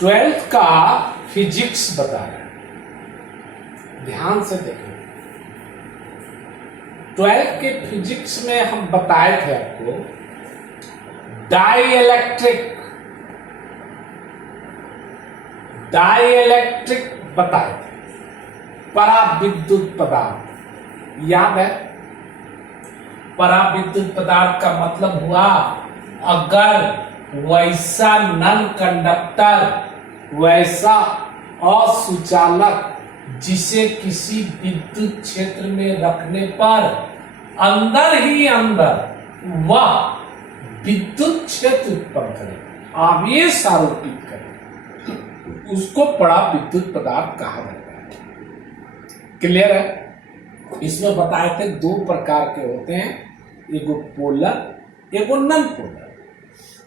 Twelfth का physics बताया, ध्यान से देखो। ट्वेल्थ के फिजिक्स में हम बताए थे आपको डाइइलेक्ट्रिक बताए थे, पराविद्युत पदार्थ याद है। पराविद्युत पदार्थ का मतलब हुआ अगर वैसा नन कंडक्टर, वैसा असुचालक जिसे किसी विद्युत क्षेत्र में रखने पर अंदर ही अंदर वह विद्युत क्षेत्र उत्पन्न करे, आवेश आरोपित करे, उसको पराविद्युत पदार्थ कहा जाता है। क्लियर है। इसमें बताए थे दो प्रकार के होते हैं, एगो पोलर एगो नॉन पोलर।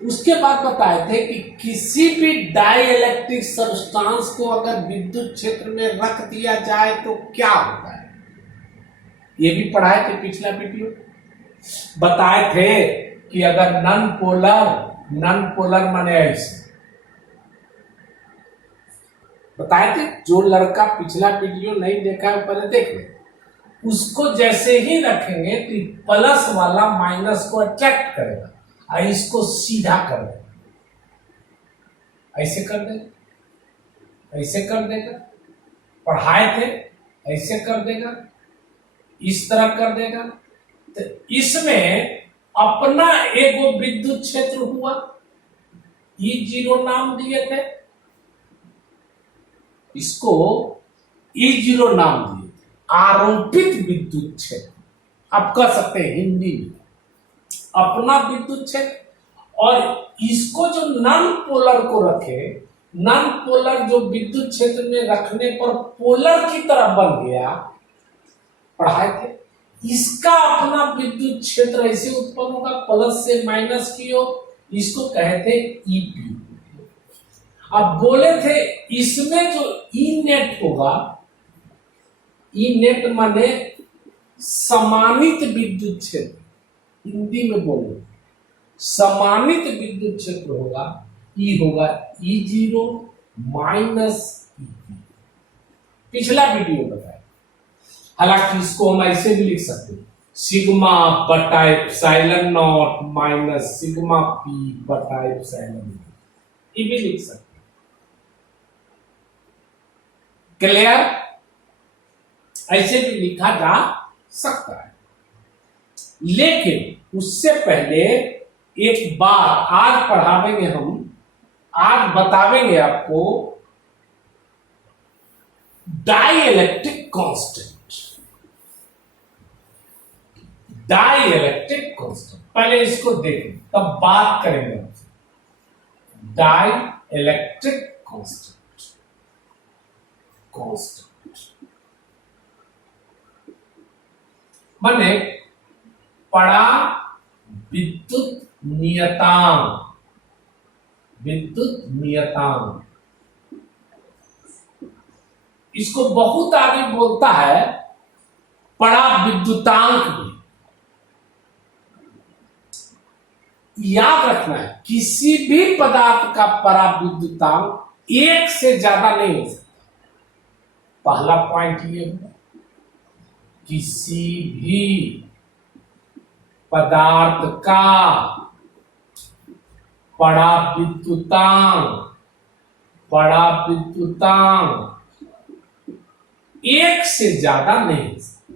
उसके बाद बताए थे कि किसी भी डाइइलेक्ट्रिक सब्सटेंस को अगर विद्युत क्षेत्र में रख दिया जाए तो क्या होता है, ये भी पढ़ाए थे पिछला वीडियो। बताए थे कि अगर नॉन पोलर माने ऐसे बताए थे। जो लड़का पिछला वीडियो नहीं देखा है पहले देख ले, उसको जैसे ही रखेंगे तो प्लस वाला माइनस को अट्रैक्ट करेगा और इसको सीधा कर देगा, ऐसे कर देगा, ऐसे कर देगा। पढ़ाए थे ऐसे कर देगा, इस तरह कर देगा। तो इसमें अपना एगो विद्युत क्षेत्र हुआ, E0 नाम दिए थे, इसको E0 नाम दिए थे, आरोपित विद्युत क्षेत्र। आप कह सकते हैं हिंदी में अपना विद्युत क्षेत्र। और इसको जो नॉन पोलर को रखे, नॉन पोलर जो विद्युत क्षेत्र में रखने पर पोलर की तरह बन गया, पढ़ाए थे। इसका अपना विद्युत क्षेत्र ऐसे उत्पन्न होगा, प्लस से माइनस की ओर, इसको कहते ईपी। अब बोले थे इसमें जो ई नेट होगा, ई नेट माने समानित विद्युत क्षेत्र, हिंदी में बोलो समानित विद्युत क्षेत्र होगा, ई होगा E0 माइनस ईपी। पिछला वीडियो बताया। हालांकि इसको हम ऐसे भी लिख सकते हैं, सिग्मा बटा epsilon not minus sigma P बटा एप्सिलॉन नॉट, ये भी लिख सकते हैं। क्लियर। ऐसे भी लिखा जा सकता है। लेकिन उससे पहले एक बात आज पढ़ावेंगे हम, आज बतावेंगे आपको डाइइलेक्ट्रिक कांस्टेंट। डाइइलेक्ट्रिक कांस्टेंट पहले इसको देखें तब बात करेंगे। डाइइलेक्ट्रिक कांस्टेंट, माने पड़ा विद्युत नियतांक, विद्युत नियतांक। इसको बहुत आगे बोलता है पड़ा विद्युतांक भी। याद रखना है किसी भी पदार्थ का पराविद्युतांक एक से ज्यादा नहीं हो सकता। पहला पॉइंट ये है, किसी भी पदार्थ का पराविद्युतांक एक से ज्यादा नहीं हो सकता,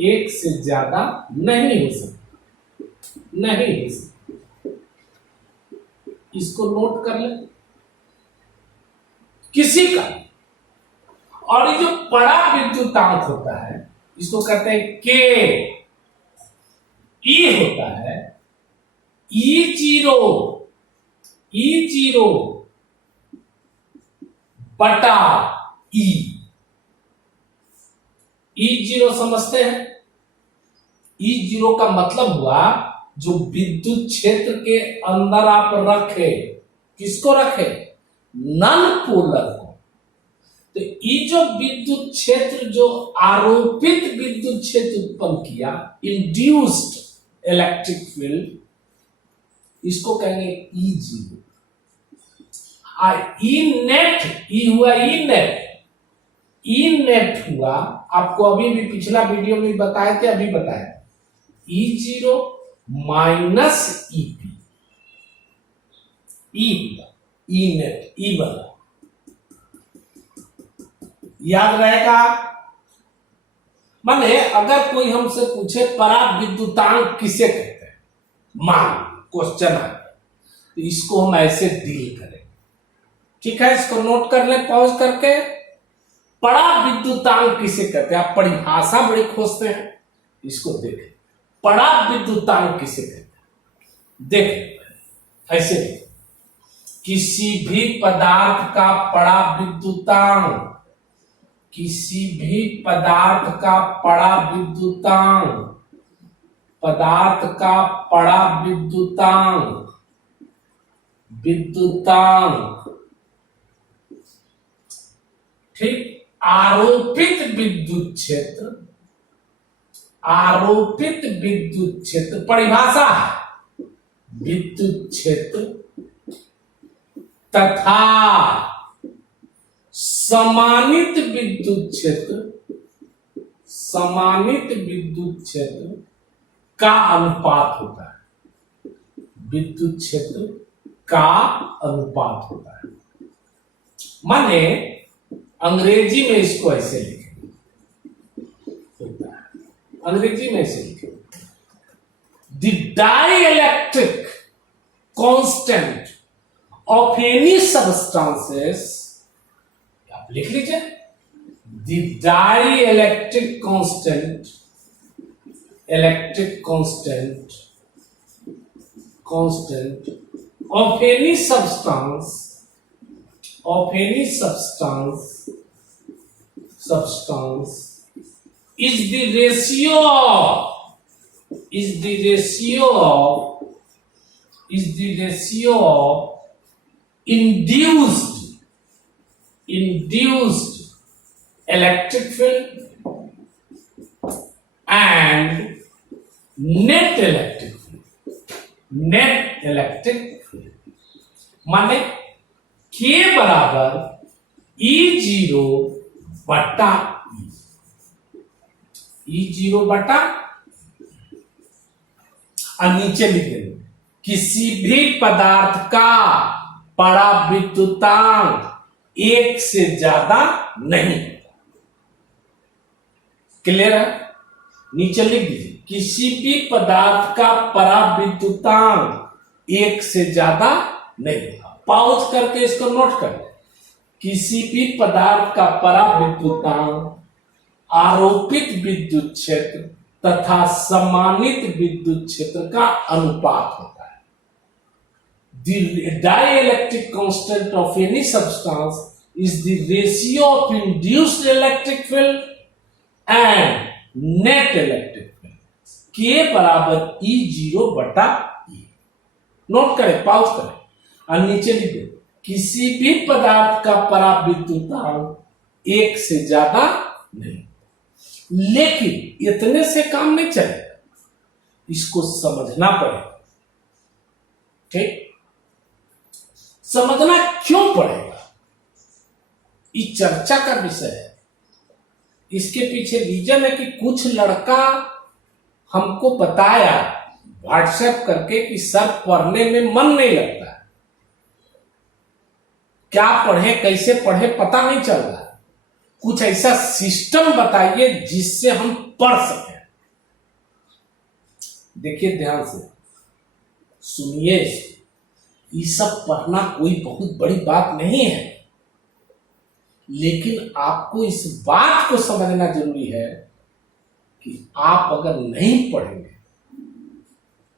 एक से ज्यादा नहीं हो सकता, नहीं हो सकता। इसको नोट कर ले किसी का। और ये जो पराविद्युतांक होता है इसको कहते हैं के। ई होता है E0 बटा ई। E0 समझते हैं। E0 का मतलब हुआ जो विद्युत क्षेत्र के अंदर आप रखे, किसको रखे, नॉन पोलर को। तो ये जो विद्युत क्षेत्र जो आरोपित विद्युत क्षेत्र उत्पन्न किया, इंड्यूस्ड इलेक्ट्रिक फील्ड, इसको कहेंगे E0। ई नेट, ई हुआ ई नेट, ई नेट हुआ, आपको अभी भी पिछला वीडियो में बताए थे, अभी बताया, E0 माइनस EP, ई हुआ ई नेट, ई बना, याद रहेगा। माने अगर कोई हमसे पूछे पराविद्युतांक किसे कहते हैं, मान क्वेश्चन है, तो इसको हम ऐसे डील करें, ठीक है, इसको नोट कर ले पॉज करके। पराविद्युतांक किसे कहते हैं, आप परिभाषा बड़ी खोजते हैं, इसको देखें, पराविद्युतांक किसे कहते हैं, देखें ऐसे देखें, किसी भी पदार्थ का पराविद्युतांक, किसी भी पदार्थ का पराविद्युतांक, पदार्थ का पराविद्युतांक, विद्युतांक, ठीक, आरोपित विद्युत क्षेत्र, आरोपित विद्युत क्षेत्र परिभाषा है, विद्युत क्षेत्र तथा समानित विद्युत क्षेत्र, समानित विद्युत क्षेत्र का अनुपात होता है, विद्युत क्षेत्र का अनुपात होता है। माने अंग्रेजी में इसको ऐसे लिखेंगे, अंग्रेजी में ऐसे लिखेंगे, the dielectric constant of any substances, आप लिख लीजिए, the dielectric constant, electric constant, constant of any substance, of any substance, substance is the ratio of, is the ratio of, is the ratio of induced, induced electric field and net electric field, net electric field, माने K बराबर E0 बटा E0 बटा, और नीचे लिख देंगे किसी भी पदार्थ का पराविद्युतांक एक से ज्यादा नहीं, क्लियर है, नीचे लिख दीजिए किसी भी पदार्थ का पराविद्युतांक एक से ज्यादा नहीं, पॉज करके इसको नोट कर ले, किसी भी पदार्थ का पराविद्युतांक आरोपित विद्युत क्षेत्र तथा सम्मानित विद्युत क्षेत्र का अनुपात होता है। The dielectric constant of any substance is the ratio of induced electric field and net electric field, K बराबर E0 बटा E, नोट करें, पॉज करें और नीचे लिखे किसी भी पदार्थ का पराविद्युतांक एक से ज्यादा नहीं। लेकिन इतने से काम नहीं चलेगा, इसको समझना पड़ेगा, ठीक, समझना क्यों पड़ेगा, ये चर्चा का विषय है। इसके पीछे रीजन है कि कुछ लड़का हमको बताया व्हाट्सएप करके कि सर पढ़ने में मन नहीं लगता, क्या पढ़े कैसे पढ़े पता नहीं चल रहा, कुछ ऐसा सिस्टम बताइए जिससे हम पढ़ सकें। देखिए ध्यान से सुनिए, ये सब पढ़ना कोई बहुत बड़ी बात नहीं है, लेकिन आपको इस बात को समझना जरूरी है कि आप अगर नहीं पढ़ेंगे,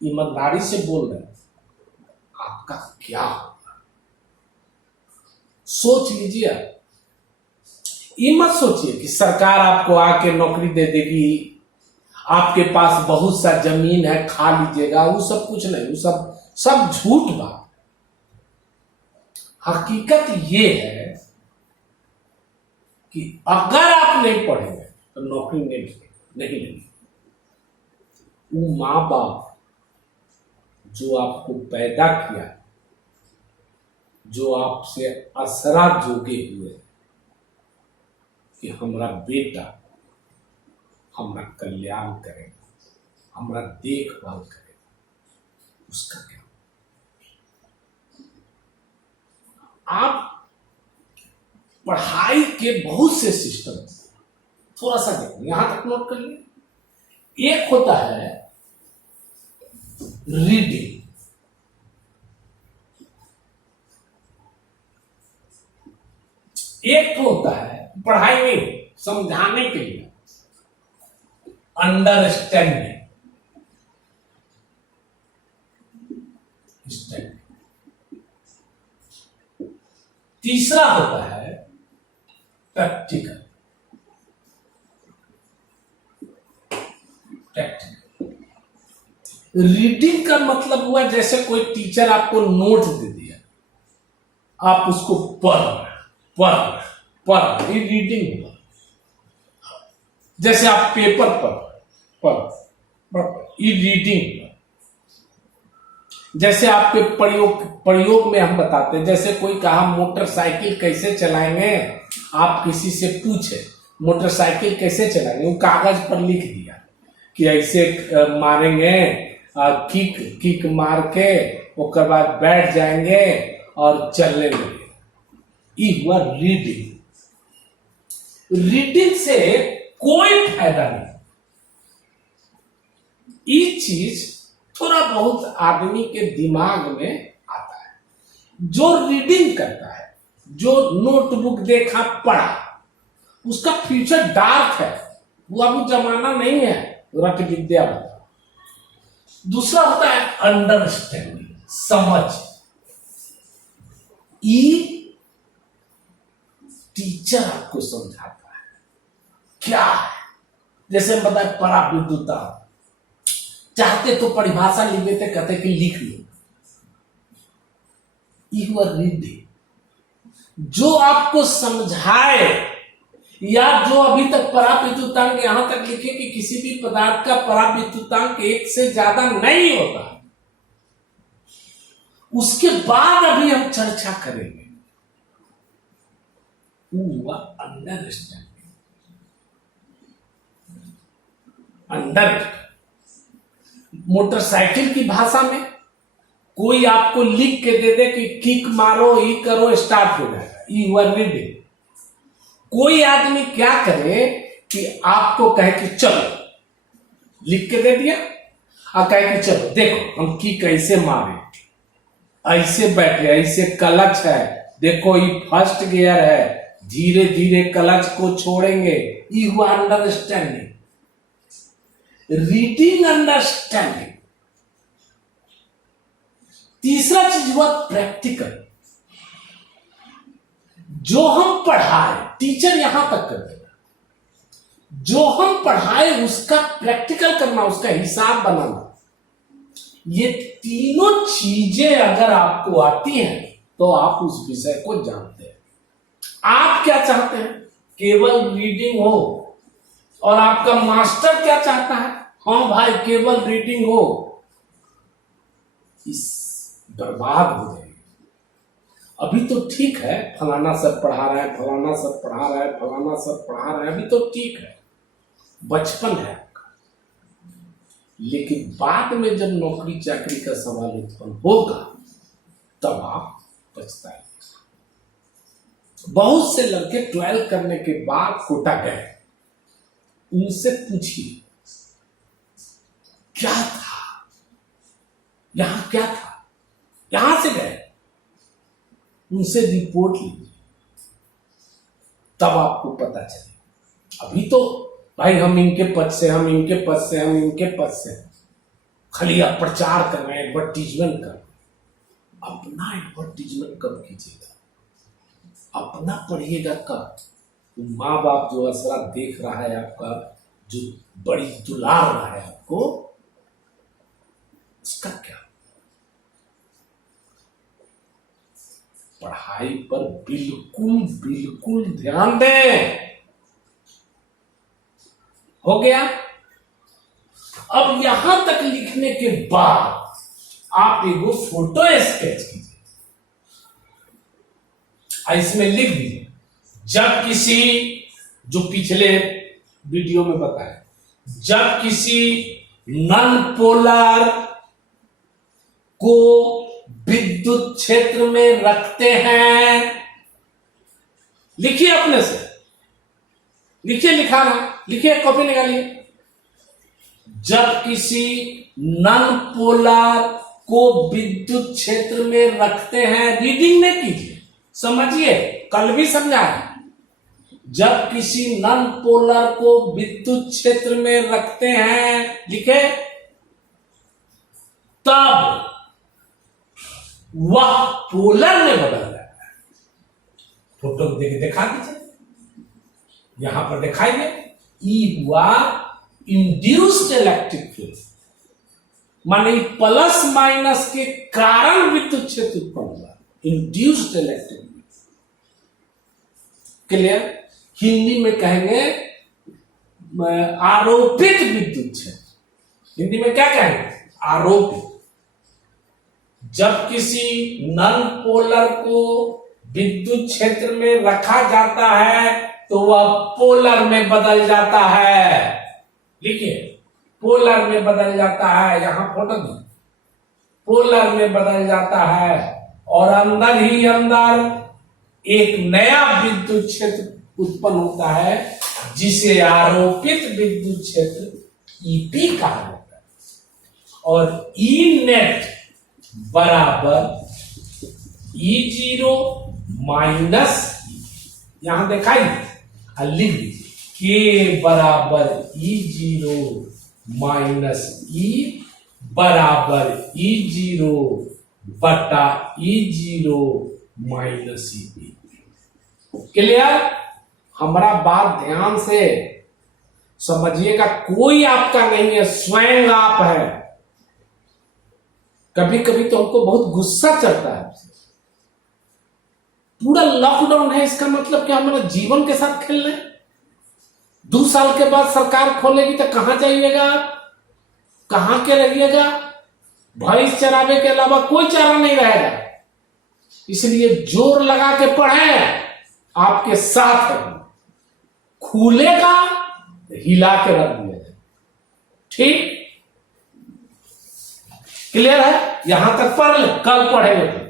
ईमानदारी से बोल रहे हैं, आपका क्या होगा, सोच लीजिए। ये मत सोचिए कि सरकार आपको आके नौकरी दे देगी, आपके पास बहुत सा जमीन है खा लीजिएगा, वो सब कुछ नहीं, वो सब झूठ बात। हकीकत ये है कि अगर आप नहीं पढ़ेंगे तो नौकरी नहीं लेगी। वो माँ बाप जो आपको पैदा किया, जो आपसे असरा जोगे हुए कि हमारा बेटा हमारा कल्याण करेगा, हमारा देखभाल करेगा, उसका क्या? आप पढ़ाई के बहुत से सिस्टम थोड़ा सा देखो, यहां तक नोट कर लिए। एक होता है रीडिंग, एक तो होता है पढ़ाई में समझाने के लिए अंडरस्टैंडिंग, तीसरा होता है प्रैक्टिकल। रीडिंग का मतलब हुआ जैसे कोई टीचर आपको नोट दे दिया, आप उसको पढ़, ये रीडिंग हुआ। जैसे आप पेपर पढ़, ये रीडिंग हुआ। जैसे आपके प्रयोग में हम बताते हैं, जैसे कोई कहा मोटरसाइकिल कैसे चलाएंगे, आप किसी से पूछे मोटरसाइकिल कैसे चलाएंगे, वो कागज पर लिख दिया कि ऐसे मारेंगे, किक मार के उसके बाद बैठ जाएंगे और चलने लगे। ये हुआ रीडिंग। रीडिंग से कोई फायदा नहीं। ये चीज थोड़ा बहुत आदमी के दिमाग में आता है। जो रीडिंग करता है, जो नोटबुक देखा पढ़ा, उसका फ्यूचर डार्क है, वो अब जमाना नहीं है रट विद्या वाला। दूसरा होता है अंडरस्टैंडिंग, समझ। ये टीचर आपको समझाता है क्या है। जैसे हम बताए पराविद्युता, चाहते तो परिभाषा लिख देते, कहते कि लिख लो। ये हुआ रीडिंग। जो आपको समझाए, या जो अभी तक पराविद्युतांक यहां तक लिखे कि किसी भी पदार्थ का पराविद्युतांक 1 से ज्यादा नहीं होता, उसके बाद अभी हम चर्चा करेंगे, वो अंडरस्टैंडिंग। मोटरसाइकिल की भाषा में कोई आपको लिख के दे दे कि किक मारो, ये करो, स्टार्ट हो जाएगा, ये हुआ रीडिंग। कोई आदमी क्या करे कि आपको कहे कि चलो, लिख के दे दिया और कहे कि चलो देखो हम की कैसे मारे, ऐसे बैठे, ऐसे क्लच है, देखो ये फर्स्ट गियर है, धीरे धीरे क्लच को छोड़ेंगे। ये हुआ अंडरस्टैंडिंग। Reading, understanding. तीसरा चीज हुआ प्रैक्टिकल। जो हम पढ़ाए, टीचर यहां तक कर देगा, जो हम पढ़ाए उसका प्रैक्टिकल करना, उसका हिसाब बनाना। ये तीनों चीजें अगर आपको आती हैं तो आप उस विषय को जानते हैं। आप क्या चाहते हैं? केवल रीडिंग हो। और आपका मास्टर क्या चाहता है? हाँ भाई केवल रीडिंग हो। इस बर्बाद हो जाएगी। अभी तो ठीक है, फलाना सर पढ़ा रहा है, फलाना सर पढ़ा रहा है, फलाना सर पढ़ा रहा है, अभी तो ठीक है, बचपन है आपका। लेकिन बाद में जब नौकरी चाकरी का सवाल उत्पन्न होगा तब आप पछताएंगे। बहुत से लड़के 12 करने के बाद कोटा गए, उनसे पूछिए क्या था, यहां क्या था, यहां से गए, उनसे रिपोर्ट लीजिए, तब आपको पता चले। अभी तो भाई हम इनके पद से, हम इनके पद से, हम इनके पद से, खाली आप प्रचार कर रहे हैं, एडवर्टीजमेंट कर रहे हैं। अपना एडवर्टीजमेंट कब कीजिएगा? अपना पढ़िएगा कब? माँ बाप जो असरा देख रहा है आपका, जो बड़ी दुलार रहा है आपको, उसका क्या? पढ़ाई पर बिल्कुल बिल्कुल ध्यान दें। हो गया? अब यहां तक लिखने के बाद आप एगो फोटो स्केच कीजिए। इसमें लिख दीजिए, जब किसी, जो पिछले वीडियो में बताया, जब किसी नॉन पोलर को विद्युत क्षेत्र में रखते हैं, लिखिए अपने से, लिखिए, लिखाना, लिखिए, कॉपी निकालिए। जब किसी नॉन पोलर को विद्युत क्षेत्र में रखते हैं, रीडिंग नहीं कीजिए, समझिए, कल भी समझाया। जब किसी नॉन पोलर को विद्युत क्षेत्र में रखते हैं, लिखे, तब वह पोलर में बदल जाता है। फोटो देख दिखा दीजिए, यहां पर दिखाइए, ई हुआ इंड्यूस्ड इलेक्ट्रिक फील्ड, माने प्लस माइनस के कारण विद्युत क्षेत्र उत्पन्न हुआ, induced electric field. Clear? Hindi में कहेंगे आरोपित विद्युत क्षेत्र। हिंदी में क्या कहेंगे? आरोपित। जब किसी नॉन पोलर को विद्युत क्षेत्र में रखा जाता है तो वह पोलर में बदल जाता है। लिखिए, पोलर में बदल जाता है, यहां फोटो दी, पोलर में बदल जाता है और अंदर ही अंदर एक नया विद्युत क्षेत्र उत्पन्न होता है जिसे आरोपित विद्युत क्षेत्र ईपी कहा जाता है। और ई नेट बराबर E0 माइनस, यहां दिखाइए, लिख दीजिए, के बराबर E0 माइनस ई बराबर E0 बटा E0 माइनस ईपी। क्लियर? हमारा बात ध्यान से समझिएगा, कोई आपका नहीं है, स्वयं आप है। कभी कभी तो हमको बहुत गुस्सा चढ़ता है, पूरा लॉकडाउन है, इसका मतलब क्या हमारा जीवन के साथ खेल रहे हैं? 2 साल के बाद सरकार खोलेगी तो कहां जाइएगा, कहां के रहिएगा? भैंस चरावे के अलावा कोई चारा नहीं रहेगा। इसलिए जोर लगा के पढ़ें, आपके साथ है, खुलेगा हिला के रख दिया जाए। ठीक? क्लियर है? यहां तक पढ़ ले, कल पढ़ेंगे।